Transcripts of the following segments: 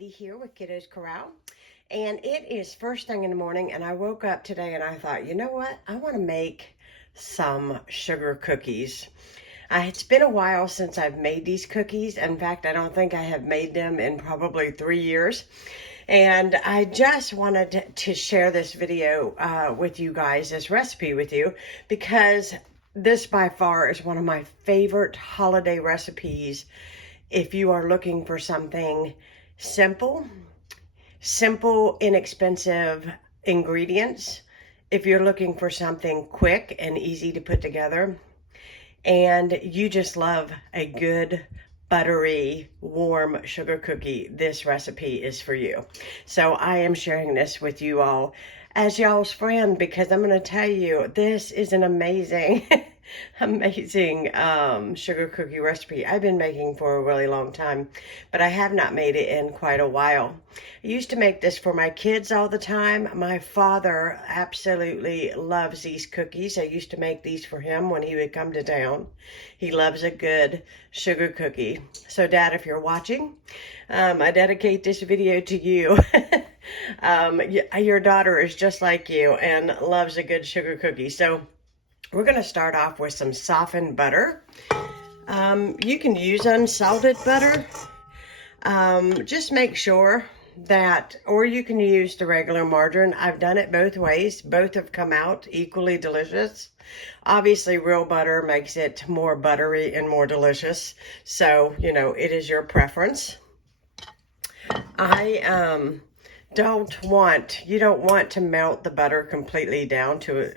Heidi here with kiddoskoral, and it is first thing in the morning, and I woke up today and I thought, you know what, I want to make some sugar cookies. It's been a while since I've made these cookies. In fact, I don't think I have made them in probably 3 years. And I just wanted to share this video with you guys, this recipe with you, because this by far is one of my favorite holiday recipes. If you are looking for something simple, inexpensive ingredients, if you're looking for something quick and easy to put together, and you just love a good, buttery, warm sugar cookie, this recipe is for you. So I am sharing this with you all as y'all's friend, because I'm going to tell you, this is an amazing amazing sugar cookie recipe I've been making for a really long time, but I have not made it in quite a while. I used to make this for my kids all the time. My father absolutely loves these cookies. I used to make these for him when he would come to town. He loves a good sugar cookie. So Dad, if you're watching, I dedicate this video to you. Your daughter is just like you and loves a good sugar cookie. So we're going to start off with some softened butter. You can use unsalted butter. Just make sure that, or you can use the regular margarine. I've done it both ways. Both have come out equally delicious. Obviously, real butter makes it more buttery and more delicious. So, you know, it is your preference. You don't want to melt the butter completely down to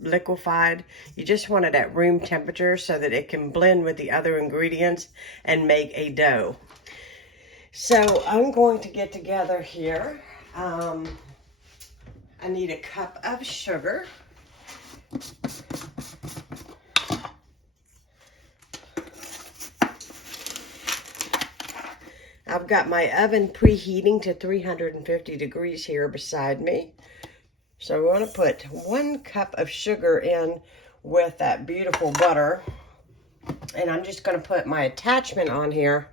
liquefied. You just want it at room temperature so that it can blend with the other ingredients and make a dough. So I'm going to get together here. I need a cup of sugar. I've got my oven preheating to 350 degrees here beside me. So we want to put 1 cup of sugar in with that beautiful butter. And I'm just going to put my attachment on here.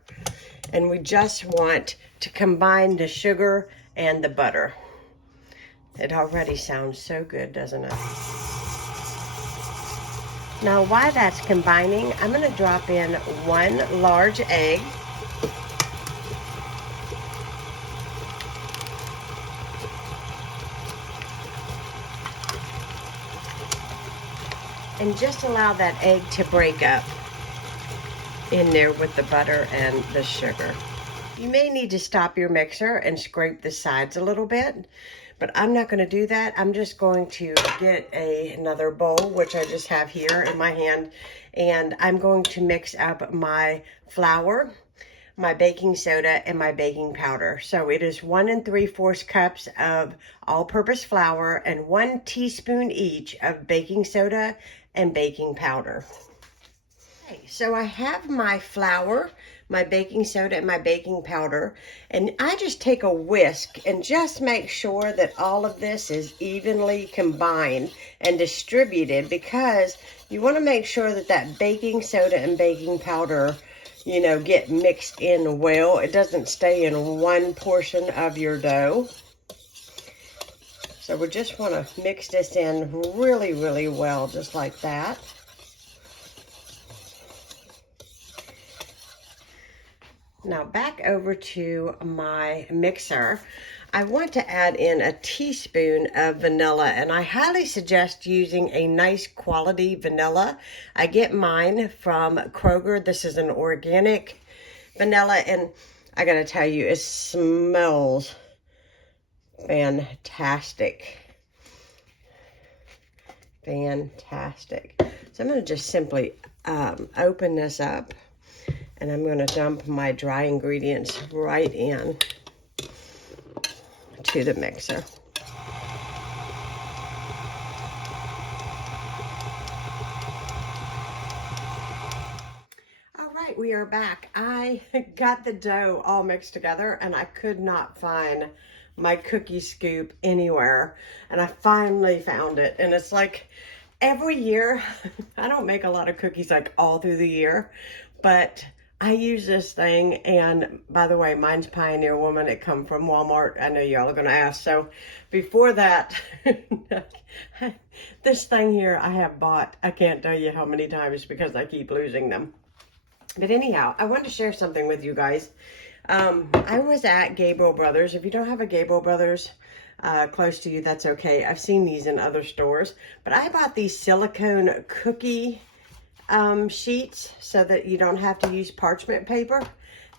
And we just want to combine the sugar and the butter. It already sounds so good, doesn't it? Now, while that's combining, I'm going to drop in 1 large egg. And just allow that egg to break up in there with the butter and the sugar. You may need to stop your mixer and scrape the sides a little bit, but I'm not going to do that. I'm just going to get another bowl, which I just have here in my hand, and I'm going to mix up my flour, my baking soda, and my baking powder. So it is 1 3/4 cups of all-purpose flour and 1 teaspoon each of baking soda and baking powder. Okay, so I have my flour, my baking soda, and my baking powder, and I just take a whisk and just make sure that all of this is evenly combined and distributed, because you want to make sure that that baking soda and baking powder, you know, get mixed in well. It doesn't stay in one portion of your dough. So we just want to mix this in really, really well, just like that. Now back over to my mixer. I want to add in a teaspoon of vanilla, and I highly suggest using a nice quality vanilla. I get mine from Kroger. This is an organic vanilla, and I gotta tell you, it smells fantastic. Fantastic. So I'm going to just simply open this up, and I'm going to dump my dry ingredients right in to the mixer. All right, we are back. I got the dough all mixed together, and I could not find my cookie scoop anywhere, and I finally found it. And it's like every year, I don't make a lot of cookies like all through the year, but I use this thing, and by the way, mine's Pioneer Woman. It come from Walmart. I know y'all are going to ask. So before that, this thing here I have bought, I can't tell you how many times because I keep losing them. But anyhow, I wanted to share something with you guys. I was at Gabriel Brothers. If you don't have a Gabriel Brothers close to you, that's okay. I've seen these in other stores. But I bought these silicone cookie sheets so that you don't have to use parchment paper.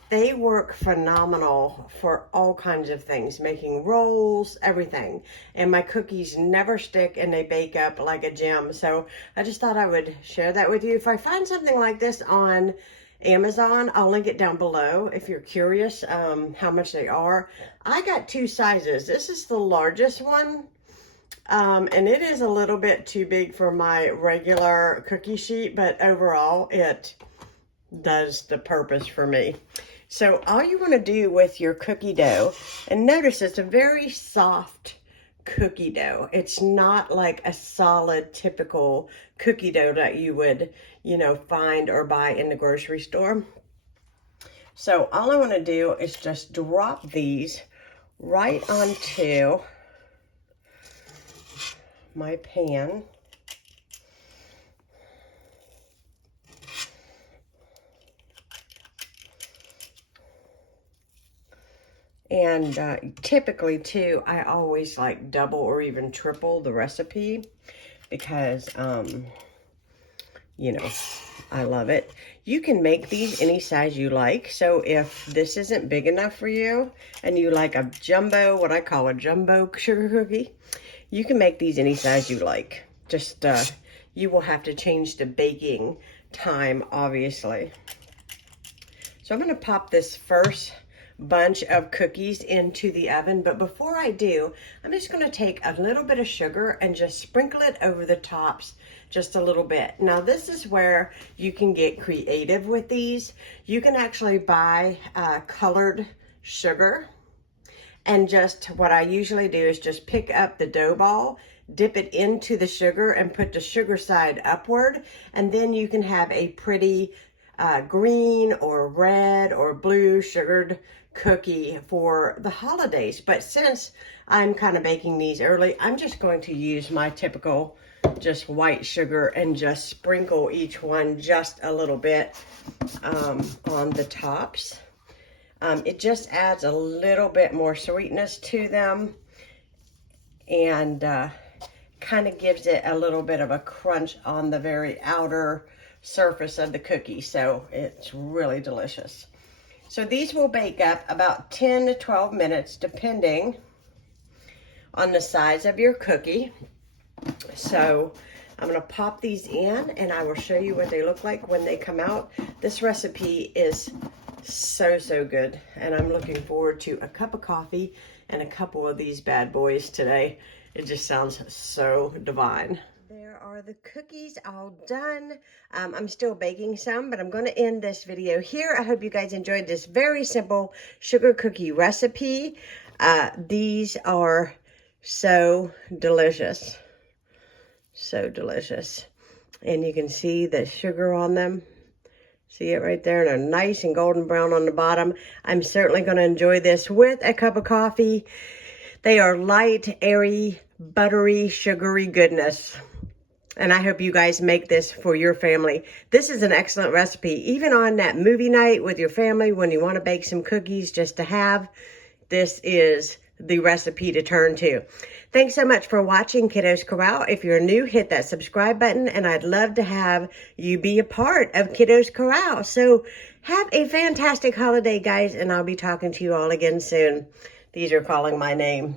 They work phenomenal for all kinds of things, making rolls, everything. And my cookies never stick and they bake up like a gem. So I just thought I would share that with you. If I find something like this on Amazon, I'll link it down below if you're curious how much they are. I got 2 sizes. This is the largest one. And it is a little bit too big for my regular cookie sheet, but overall it does the purpose for me. So all you want to do with your cookie dough, and notice it's a very soft cookie dough. It's not like a solid typical cookie dough that you would, you know, find or buy in the grocery store. So all I want to do is just drop these right onto my pan. And typically too, I always like double or even triple the recipe because, you know, I love it. You can make these any size you like. So if this isn't big enough for you and you like a jumbo, what I call a jumbo sugar cookie, you can make these any size you like. Just, you will have to change the baking time, obviously. So I'm going to pop this first bunch of cookies into the oven. But before I do, I'm just going to take a little bit of sugar and just sprinkle it over the tops just a little bit. Now this is where you can get creative with these. You can actually buy colored sugar. And just what I usually do is just pick up the dough ball, dip it into the sugar and put the sugar side upward. And then you can have a pretty green or red or blue sugared cookie for the holidays. But since I'm kind of baking these early, I'm just going to use my typical just white sugar and just sprinkle each one just a little bit on the tops. It just adds a little bit more sweetness to them and kind of gives it a little bit of a crunch on the very outer surface of the cookie. So it's really delicious. So these will bake up about 10 to 12 minutes depending on the size of your cookie. So I'm going to pop these in and I will show you what they look like when they come out. This recipe is so good, and I'm looking forward to a cup of coffee and a couple of these bad boys today. It just sounds so divine. There are the cookies all done. I'm still baking some, but I'm going to end this video here. I hope you guys enjoyed this very simple sugar cookie recipe. These are so delicious. So delicious. And you can see the sugar on them. See it right there? They're nice and golden brown on the bottom. I'm certainly going to enjoy this with a cup of coffee. They are light, airy, buttery, sugary goodness. And I hope you guys make this for your family. This is an excellent recipe. Even on that movie night with your family, when you want to bake some cookies just to have, this is the recipe to turn to. Thanks so much for watching Kiddos Corral. If you're new, hit that subscribe button, and I'd love to have you be a part of Kiddos Corral. So have a fantastic holiday, guys, and I'll be talking to you all again soon. These are calling my name.